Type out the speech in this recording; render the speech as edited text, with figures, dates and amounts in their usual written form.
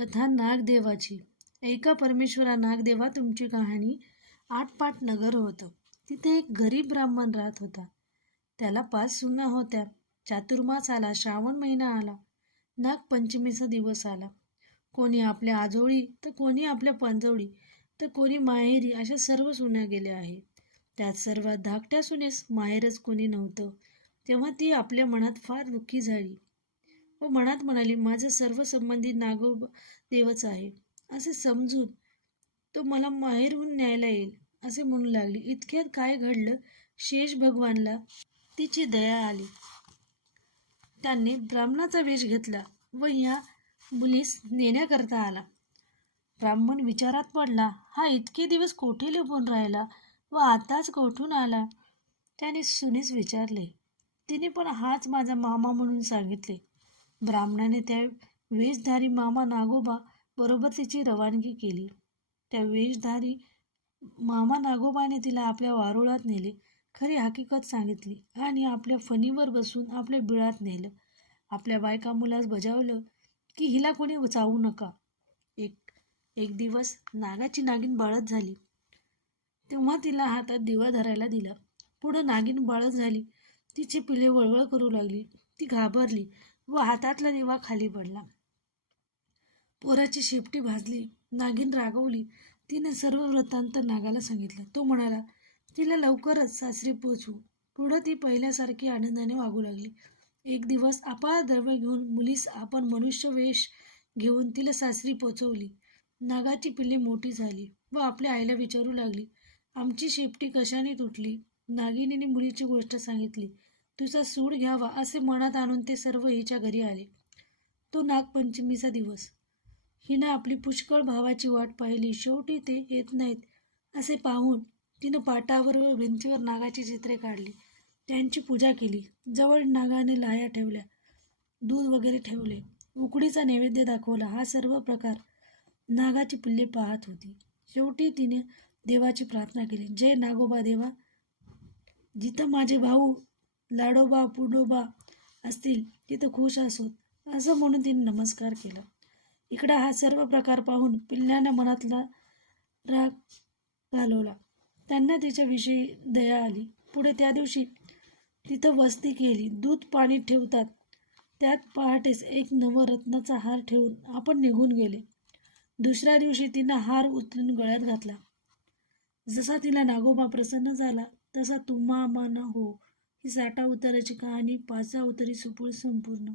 कथा नागदेवाची. एका परमेश्वरा नागदेवा तुमची कहाणी. आटपाट नगर होतं. तिथे एक गरीब ब्राह्मण राहत होता. त्याला 5 सुना होत्या. चातुर्मास आला, श्रावण महिना आला, नागपंचमीचा दिवस आला. कोणी आपल्या आजोळी तर कोणी आपल्या पंजोळी तर कोणी माहेरी, अशा सर्व सुना गेल्या आहे. त्यात सर्वात धाकट्या सुनेस माहेरच कोणी नव्हतं. तेव्हा ती आपल्या मनात फार दुःखी झाली व मनात म्हणाली, माझं सर्व संबंधी नागदेवच आहे असे समजून तो मला माहेरहून न्यायला येईल असे म्हणू लागली. इतक्यात काय घडलं, शेष भगवानला तिची दया आली. त्यांनी ब्राह्मणाचा वेश घेतला व या मुलीस नेण्याकरता आला. ब्राह्मण विचारात पडला, हा इतके दिवस कोठे लपून राहिला व आताच कोठून आला. त्याने सुनीस विचारले. तिने पण हाच माझा मामा म्हणून सांगितले. ब्राह्मणाने त्या वेशधारी मामा नागोबा बरोबर तिची रवानगी केली. त्या वेशधारी मामा नागोबाने तिला आपल्या वारुळात नेले, खरी हकीकत सांगितली आणि आपल्या फणीवर बसून आपल्या बिळात नेलं. आपल्या बायका मुलास बजावलं की हिला कोणी चावू नका. एक दिवस नागाची नागिन बाळत झाली. तेव्हा तिला हातात दिवा धरायला दिला. पुढं नागिन बाळत झाली. तिची पिले वळवळ करू लागली. ती घाबरली व हातातला दिवा खाली पडला. पोराची शेपटी भाजली. नागिन रागवली. तिने सर्व वृत्तांत नागाला सांगितलं. तो म्हणाला, तिला लवकरच सासरी पोचवू. पुढं ती पहिल्यासारखी आनंदाने वागू लागली. एक दिवस अपार द्रव्य घेऊन मुलीस आपण मनुष्य वेश घेऊन तिला सासरी पोचवली. नागाची पिल्ले मोठी झाली व आपल्या आईला विचारू लागली, आमची शेपटी कशाने तुटली. नागिनीने मुलीची गोष्ट सांगितली. तुझा सूड घ्यावा असे मनात आणून ते सर्व हिच्या घरी आले. तो नागपंचमीचा दिवस. हिनं आपली पुष्कळ भावाची वाट पाहिली. शेवटी ते येत नाहीत असे पाहून तिनं पाटावर व भिंतीवर नागाची चित्रे काढली. त्यांची पूजा केली. जवळ नागाने लाह्या ठेवल्या, दूध वगैरे ठेवले, उकडीचा नैवेद्य दाखवला. हा सर्व प्रकार नागाची पिल्ले पाहत होती. शेवटी तिने देवाची प्रार्थना केली. जय नागोबा देवा, जिथं माझे भाऊ लाडोबा पुडोबा असतील तिथं खुश असोत असं म्हणून तिने नमस्कार केला. इकडं हा सर्व प्रकार पाहून पिल्लांना मनातला राग घालवला. त्यांना तिच्याविषयी दया आली. पुढे त्या दिवशी तिथं वस्ती केली. दूध पाणी ठेवतात त्यात पहाटेस एक नवरत्नाचा हार ठेवून आपण निघून गेले. दुसऱ्या दिवशी तिनं हार उचलून गळ्यात घातला. जसा तिला नागोबा प्रसन्न झाला तसा तुम्हा माना हो. ही 60 अवताराची कहाणी 5 अवतारी सुपूळ संपूर्ण.